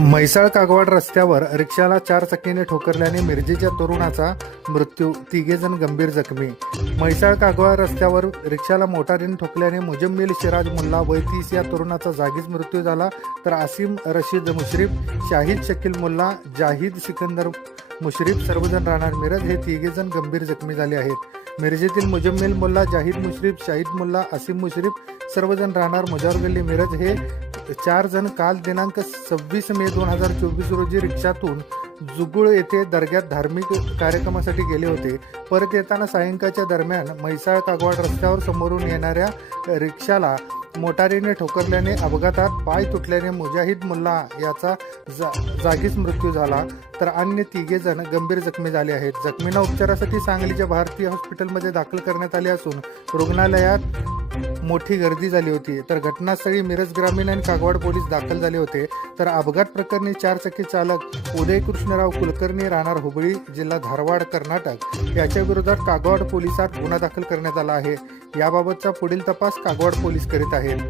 म्हैसाळ कागवाड रस्त्यावर रिक्षाला चार चक्कीने ठोकरल्याने मिरजेच्या तरुणाचा मृत्यू. तिघेजण गंभीर जखमी. म्हैसाळ कागवाड रस्त्यावर रिक्षाला मोटारीने ठोकल्याने मुजम्मिल सिराज मुल्ला वय तीस या तरुणाचा जागीच मृत्यू झाला तर आसिम रशीद मुश्रीफ शाहिद शकील मुल्ला जाहिद सिकंदर मुश्रीफ सर्वजण राहणार मिरज. हे तिघेजण गंभीर जखमी झाले आहेत. मिरजेतील मुजम्मिल मुल्ला जाहिद मुश्रीफ शाहिद मुल्ला आसिम मुश्रीफ सर्वजण राहणार मुजावर गल्ली मिरज. हे चार जण काल दिनांक सव्वीस मे दोन हजार चोवीस रोजी रिक्षातून जुगुळ येथे दर्ग्यात धार्मिक कार्यक्रमासाठी गेले होते. परत येताना सायंकाळच्या दरम्यान म्हैसाळ कागवाड रस्त्यावर समोरून येणाऱ्या रिक्षाला मोटारीने ठोकरल्याने अपघातात पाय तुटल्याने मुजाहिद मुल्ला याचा जा जागीच मृत्यू झाला. तर अन्य तिघे जण गंभीर जखमी झाले आहेत. जखमींना उपचारासाठी सांगलीच्या भारतीय हॉस्पिटलमध्ये दाखल करण्यात आले असून रुग्णालयात मोठी गर्दी झाली होती. तर घटनास्थळी मिरज ग्रामीण आणि कागवाड पोलीस दाखल झाले होते. तर अपघात प्रकरणी चारचाकी चालक उदय कृष्णराव कुलकर्णी राहणार हुबळी जिल्हा धारवाड कर्नाटक. याच्या विरोधात कागवाड पोलिसात गुन्हा दाखल करण्यात आला आहे. याबाबतचा पुढील तपास कागवाड पोलीस करीत आहेत.